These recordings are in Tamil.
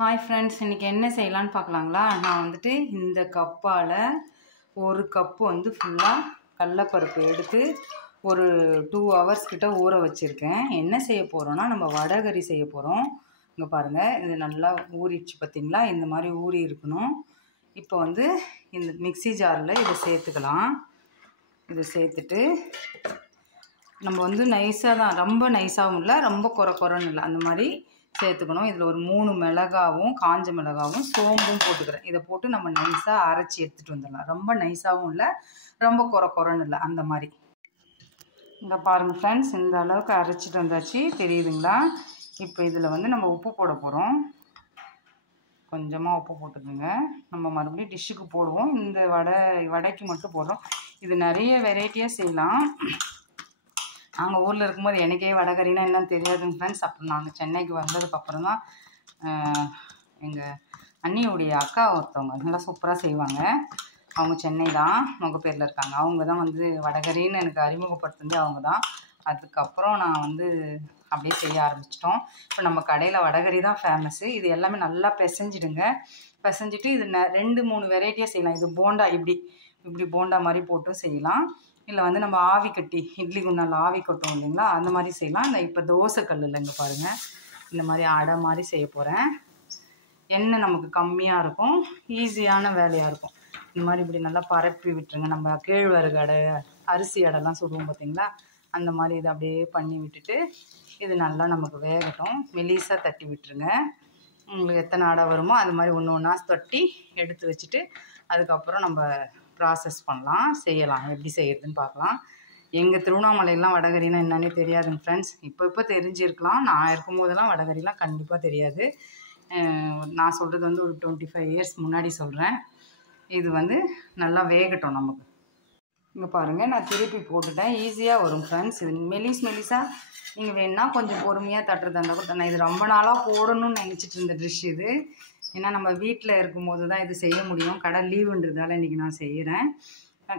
ஹாய் ஃப்ரெண்ட்ஸ், இன்றைக்கி என்ன செய்யலான்னு பார்க்கலாங்களா. நான் வந்துட்டு இந்த கப்பால் ஒரு கப்பு வந்து ஃபுல்லாக கடலப்பருப்பு எடுத்து ஒரு 2 hours கிட்ட ஊற வச்சுருக்கேன். என்ன செய்ய போகிறோன்னா, நம்ம வடைகறி செய்ய போகிறோம். இங்கே பாருங்கள், இது நல்லா ஊறிடுச்சு பார்த்தீங்களா. இந்த மாதிரி ஊறி இருக்கணும். இப்போ வந்து இந்த மிக்ஸி ஜாரில் இதை சேர்த்துக்கலாம். இதை சேர்த்துட்டு நம்ம வந்து நைஸாக தான், ரொம்ப நைஸாகவும் இல்லை, ரொம்ப குறைன்னு இல்லை, அந்த மாதிரி சேர்த்துக்கணும். இதில் ஒரு 3 மிளகாவும் காஞ்ச மிளகாவும் சோம்பும் போட்டுக்கிறேன். இதை போட்டு நம்ம நைஸாக அரைச்சி எடுத்துகிட்டு வந்துடலாம். ரொம்ப நைஸாகவும் இல்லை, ரொம்ப குறைன்னு இல்லை, அந்த மாதிரி. இங்கே பாருங்கள் ஃப்ரெண்ட்ஸ், இந்த அளவுக்கு அரைச்சிட்டு வந்தாச்சு, தெரியுதுங்களா. இப்போ இதில் வந்து நம்ம உப்பு போட போகிறோம். கொஞ்சமாக உப்பு போட்டுக்கோங்க. நம்ம மறுபடியும் டிஷ்ஷுக்கு போடுவோம். இந்த வடைக்கு மட்டும் போடுறோம். இது நிறைய வெரைட்டியாக செய்யலாம். நாங்கள் ஊரில் இருக்கும்போது எனக்கே வடைகறினா என்னன்னு தெரியாதுங்க ஃப்ரெண்ட்ஸ். அப்புறம் நாங்கள் சென்னைக்கு வந்ததுக்கப்புறம் தான் எங்கள் அண்ணியுடைய அக்கா ஒருத்தவங்க நல்லா சூப்பராக செய்வாங்க. அவங்க சென்னை தான், முகப்பேரில் இருக்காங்க. அவங்க தான் வந்து வடைகறின்னு எனக்கு அறிமுகப்படுத்துனது அவங்க தான். அதுக்கப்புறம் நான் வந்து அப்படியே செய்ய ஆரம்பிச்சிட்டோம். இப்போ நம்ம கடையில் வடைகறி தான் ஃபேமஸ்ஸு. இது எல்லாமே நல்லா பிசைஞ்சிடுங்க. பிசைஞ்சிட்டு இது 2-3 வெரைட்டியாக செய்யலாம். இது போண்டா, இப்படி போண்டா மாதிரி போட்டும் செய்யலாம். இல்லை வந்து நம்ம ஆவி கட்டி இட்லி குண்டால் ஆவி கட்டும் இல்லைங்களா, அந்த மாதிரி செய்யலாம். இந்த இப்போ தோசை கல் இல்லைங்க பாருங்கள், இந்த மாதிரி அடை மாதிரி செய்ய போகிறேன். எண்ணெய் நமக்கு கம்மியாக இருக்கும், ஈஸியான வேலையாக இருக்கும். இந்த மாதிரி இப்படி நல்லா பரப்பி விட்டுருங்க. நம்ம கேழ்வரகு அடை, அரிசி அடைலாம் சுடுவோம் பார்த்தீங்களா, அந்த மாதிரி இதை அப்படியே பண்ணி விட்டுட்டு இது நல்லா நமக்கு வேகட்டும். மெலிசாக தட்டி விட்டுருங்க. உங்களுக்கு எத்தனை அடை வருமோ அது மாதிரி ஒன்று ஒன்றா தட்டி எடுத்து வச்சுட்டு அதுக்கப்புறம் நம்ம ப்ராசஸ் பண்ணலாம், செய்யலாம். எப்படி செய்யறதுன்னு பார்க்கலாம். எங்கள் திருவண்ணாமலையெல்லாம் வடைகறினா என்னன்னே தெரியாதுங்க ஃப்ரெண்ட்ஸ். இப்போ தெரிஞ்சிருக்கலாம். நான் இருக்கும்போதெல்லாம் வடைகறிலாம் கண்டிப்பாக தெரியாது. நான் சொல்கிறது வந்து ஒரு 25 years முன்னாடி சொல்கிறேன். இது வந்து நல்லா வேகட்டும் நமக்கு. இங்கே பாருங்கள், நான் திருப்பி போட்டுட்டேன். ஈஸியாக வரும் ஃப்ரெண்ட்ஸ். இது மெலிசாக நீங்கள் வேணுன்னா கொஞ்சம் பொறுமையாக தட்டுறதா இருந்தால் கூட. நான் இது ரொம்ப நாளாக போடணும்னு நினச்சிட்டு இருந்த டிஷ் இது. ஏன்னா நம்ம வீட்டில் இருக்கும்போது தான் இது செய்ய முடியும். கடை லீவுன்றதால இன்றைக்கி நான் செய்கிறேன்.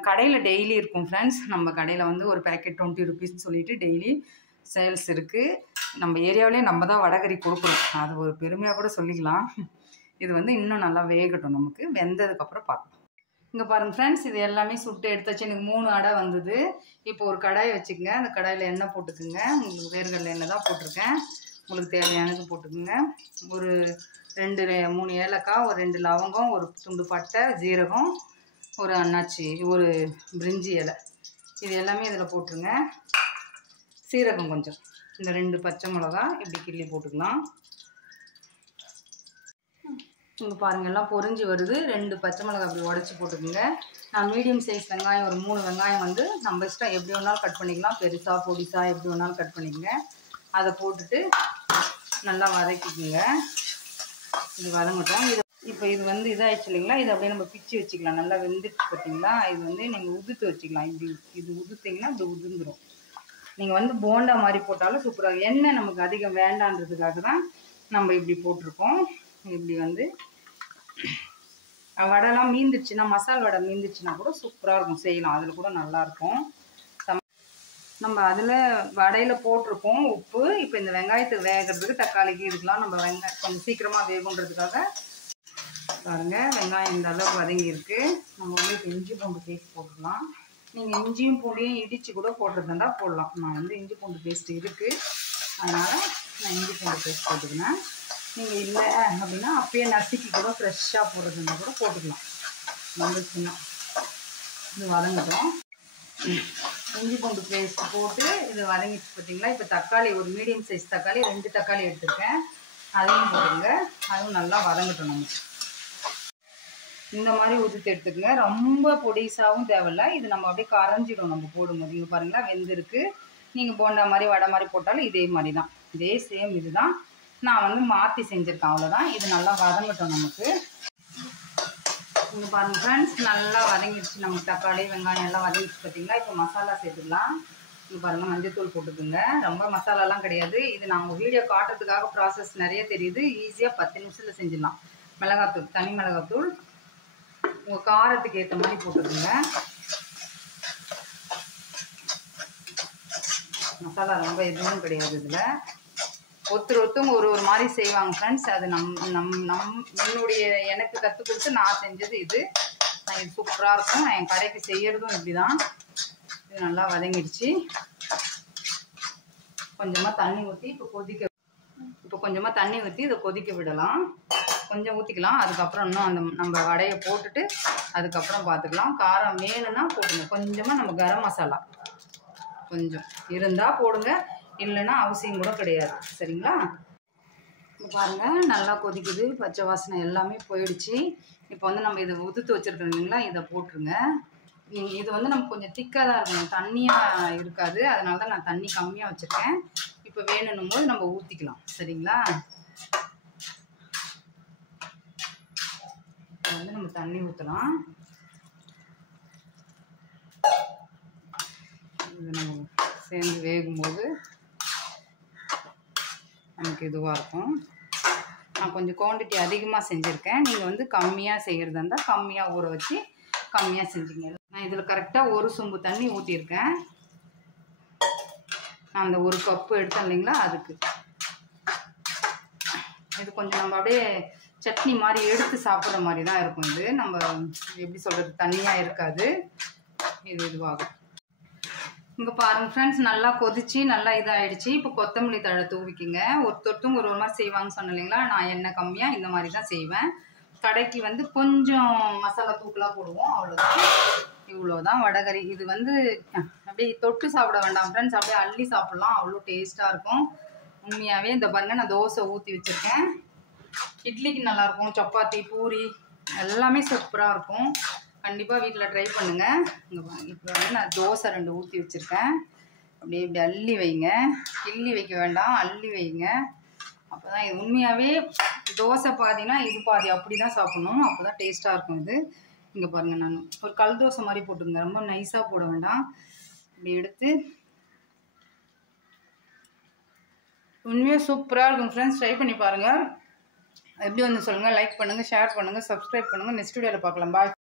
கடையில் டெய்லி இருக்கும் ஃப்ரெண்ட்ஸ். நம்ம கடையில் வந்து ஒரு பேக்கெட் 20 rupees சொல்லிவிட்டு டெய்லி சேல்ஸ் இருக்குது. நம்ம ஏரியாவிலே நம்ம தான் வடைகறி கொடுக்குறோம். அது ஒரு பெருமையாக கூட சொல்லிக்கலாம். இது வந்து இன்னும் நல்லா வேகட்டும். நமக்கு வெந்ததுக்கப்புறம் பார்க்கலாம். இங்கே பாருங்கள் ஃப்ரெண்ட்ஸ், இது எல்லாமே சுட்டு எடுத்தாச்சு. எனக்கு 3 அடை வந்தது. இப்போ ஒரு கடாயை வச்சுக்கோங்க. அந்த கடாயில் எண்ணெய் போட்டுக்குங்க. உங்களுக்கு வேர்க்கடலை எண்ணெய் தான் போட்டிருக்கேன். உங்களுக்கு தேவையானது போட்டுக்குங்க. ஒரு 2-3 ஏலக்காய், ஒரு 2 லவங்கம், ஒரு துண்டு பட்டை, ஜீரகம், ஒரு அன்னாச்சி, ஒரு பிரிஞ்சி இலை, இது எல்லாமே இதில் போட்டுருங்க. சீரகம் கொஞ்சம், இந்த 2 பச்சை மிளகா இப்படி கிள்ளி போட்டுக்கலாம். இங்கே பாருங்கள், எல்லாம் பொரிஞ்சு வருது. 2 பச்சை மிளகா அப்படி உடச்சி போட்டுக்கோங்க. நான் மீடியம் சைஸ் வெங்காயம் ஒரு 3 வெங்காயம் வந்து நம்ம இஷ்டம், எப்படி வேணாலும் கட் பண்ணிக்கலாம். பெருசாக பொடிசாக எப்படி வேணாலும் கட் பண்ணிக்கோங்க. அதை போட்டுட்டு நல்லா வதக்கிக்குங்க. இது வதங்கட்டும். இது வந்து இதாகிடுச்சு இல்லைங்களா, இது அப்படியே நம்ம பிச்சு வச்சுக்கலாம். நல்லா வெந்துட்டு பார்த்தீங்களா. இது வந்து நீங்கள் உதுத்து வச்சுக்கலாம். இது உதுத்திங்கன்னா இது உதிர்ந்துடும். நீங்கள் வந்து போண்டா மாதிரி போட்டாலும் சூப்பராக. எண்ணெய் நமக்கு அதிகம் வேண்டான்றதுக்காக தான் நம்ம இப்படி போட்டிருக்கோம். இப்படி வந்து வடைலாம் மீந்துச்சுன்னா, மசால் வடை மீந்துச்சுன்னா கூட சூப்பராக இருக்கும், செய்யலாம். அதில் கூட நல்லாயிருக்கும். நம்ம அதில் வடையில் போட்டிருக்கோம் உப்பு. இப்போ இந்த வெங்காயத்துக்கு வேகிறதுக்கு, தக்காளிக்கு இதுக்கெலாம் நம்ம வெங்காயம் கொஞ்சம் சீக்கிரமாக வேகுன்றதுக்காக பாருங்கள், வெங்காயம் இந்த அளவுக்கு வதங்கி இருக்குது. நம்ம வந்து இப்போ இஞ்சி பூண்டு பேஸ்ட் போட்டுக்கலாம். நீங்கள் இஞ்சியும் பூண்டையும் இடித்து கூட போடுறதுண்டா போடலாம். நான் வந்து இஞ்சி பூண்டு பேஸ்ட் இருக்குது, அதனால் நான் இஞ்சி பூண்டு பேஸ்ட் போட்டுக்கினேன். நீங்கள் இல்லை அப்படின்னா அப்பயே நசுக்கி கூட ஃப்ரெஷ்ஷாக போடுறதுன்னா கூட போட்டுக்கலாம். வந்துச்சுன்னா இது வதங்கட்டும். இஞ்சி பூண்டு பேஸ்ட் போட்டு இது வதங்கிச்சு பார்த்தீங்களா. இப்போ தக்காளி, ஒரு மீடியம் சைஸ் தக்காளி, 2 தக்காளி எடுத்துருக்கேன். அதையும் போடுங்க. அதுவும் நல்லா வதங்கட்டும். நமக்கு இந்த மாதிரி உதுத்து எடுத்துக்கங்க. ரொம்ப பொடிசாகவும் தேவையில்லை. இது நம்ம அப்படியே கரைஞ்சிடும் நம்ம போடும்போது. இங்கே பாருங்களா, வெந்திருக்கு. நீங்கள் போண்டா மாதிரி வடை மாதிரி போட்டாலும் இதே மாதிரி தான், இதே சேம் இது தான். நான் வந்து மாற்றி செஞ்சுருக்கேன், அவ்வளோதான். இது நல்லா வதங்கட்டும் நமக்கு. இங்கே பாருங்கள் ஃப்ரெண்ட்ஸ், நல்லா வதங்கிடுச்சு. நமக்கு தக்காளி வெங்காயம் எல்லாம் வதங்கிடுச்சு பார்த்தீங்களா. இப்போ மசாலா சேர்த்துக்கலாம். இங்கே பாருங்கள், மஞ்சத்தூள் போட்டுக்குங்க. ரொம்ப மசாலாலாம் கிடையாது. இது நான் உங்கள் வீடியோ காட்டுறதுக்காக ப்ராசஸ் நிறைய தெரியுது. ஈஸியாக 10 நிமிஷத்தில் செஞ்சிடலாம். மிளகாத்தூள், தனி மிளகாத்தூள் உங்கள் காரத்துக்கு ஏற்ற மாதிரி போட்டுக்குங்க. மசாலா ரொம்ப எதுவும் கிடையாது இதில். ஒருத்தவங்க ஒரு மாதிரி செய்வாங்க ஃப்ரெண்ட்ஸ். அது என்னுடைய எனக்கு கற்றுக் கொடுத்து நான் செஞ்சது இது. இது சூப்பராக இருக்கும். நான் என் கடைக்கு செய்யறதும் இப்படி தான். இது நல்லா வதங்கிடுச்சு. கொஞ்சமாக தண்ணி ஊற்றி இப்போ கொஞ்சமாக தண்ணி ஊற்றி இதை கொதிக்க விடலாம். கொஞ்சம் ஊற்றிக்கலாம். அதுக்கப்புறம் இன்னும் நம்ம வடையை போட்டுட்டு அதுக்கப்புறம் பார்த்துக்கலாம். காரம் வேணும்னா போடுங்க. கொஞ்சமாக நம்ம கரம் மசாலா கொஞ்சம் இருந்தால் போடுங்க, இல்லைன்னா அவசியம் கூட கிடையாது. சரிங்களா? இப்போ பாருங்கள் நல்லா கொதிக்குது. பச்சை வாசனை எல்லாமே போயிடுச்சு. இப்போ வந்து நம்ம இதை உதுத்து வச்சுருக்கோம் இல்லைங்களா, இதை போட்டுருங்க. இது வந்து நம்ம கொஞ்சம் திக்காக தான் இருக்கணும், தண்ணியாக இருக்காது. அதனால தான் நான் தண்ணி கம்மியாக வச்சுருக்கேன். இப்போ வேணும்னும் போது நம்ம ஊற்றிக்கலாம். சரிங்களா? இப்போ வந்து நம்ம தண்ணி ஊற்றலாம். இது நம்ம சேர்ந்து வேகும்போது நமக்கு இதுவாக இருக்கும். நான் கொஞ்சம் குவான்டிட்டி அதிகமாக செஞ்சுருக்கேன். நீங்கள் வந்து கம்மியாக செய்கிறதா இருந்தால் கம்மியாக ஊற வச்சு கம்மியாக செஞ்சுங்க. நான் இதில் கரெக்டாக ஒரு சொம்பு தண்ணி ஊற்றிருக்கேன். நான் அந்த ஒரு கப்பு எடுத்தேன் இல்லைங்களா, அதுக்கு. இது கொஞ்சம் நம்ம அப்படியே சட்னி மாதிரி எடுத்து சாப்பிட்ற மாதிரி தான் இருக்கும். இது நம்ம எப்படி சொல்கிறது, தண்ணியாக இருக்காது. இதுவாகும். இங்கே பாருங்கள் ஃப்ரெண்ட்ஸ், நல்லா கொதிச்சு நல்லா இதாகிடுச்சு. இப்போ கொத்தமல்லி தழை தூவிக்குங்க. ஒருத்தொருத்தவங்க ஒரு மாதிரி செய்வாங்கன்னு சொன்னேன் இல்லைங்களா, நான் எண்ணெய் கம்மியாக இந்த மாதிரி தான் செய்வேன். கடைக்கு வந்து கொஞ்சம் மசாலா தூக்கலாக போடுவோம், அவ்வளோதான். இவ்வளோதான் வடகறி. இது வந்து அப்படியே தொட்டு சாப்பிட வேண்டாம் ஃப்ரெண்ட்ஸ், அப்படியே அள்ளி சாப்பிட்லாம். அவ்வளோ டேஸ்ட்டாக இருக்கும் உண்மையாகவே. இந்த பாருங்கள், நான் தோசை ஊற்றி வச்சுருக்கேன். இட்லிக்கு நல்லாயிருக்கும், சப்பாத்தி பூரி எல்லாமே சூப்பராக இருக்கும். கண்டிப்பாக வீட்டில் ட்ரை பண்ணுங்கள். இங்கே இப்போ வந்து நான் தோசை 2 ஊற்றி வச்சுருக்கேன். அப்படியே இப்படி அள்ளி வைங்க. கிள்ளி வைக்க வேண்டாம், அள்ளி வைங்க. அப்போ தான் இது உண்மையாகவே தோசை பாதினா இது பாதி அப்படி தான் சாப்பிட்ணும். அப்போ தான் டேஸ்ட்டாக இருக்கும் இது. இங்கே பாருங்கள், நான் ஒரு கல் தோசை மாதிரி போட்டுருங்க. ரொம்ப நைஸாக போட வேண்டாம். இப்படி எடுத்து உண்மையாக சூப்பராக இருக்கும் ஃப்ரெண்ட்ஸ். ட்ரை பண்ணி பாருங்கள். எப்படி வந்து சொல்லுங்கள். லைக் பண்ணுங்கள், ஷேர் பண்ணுங்கள், சப்ஸ்கிரைப் பண்ணுங்கள். நெக்ஸ்ட் வீடியோவில் பார்க்கலாம். பாய்.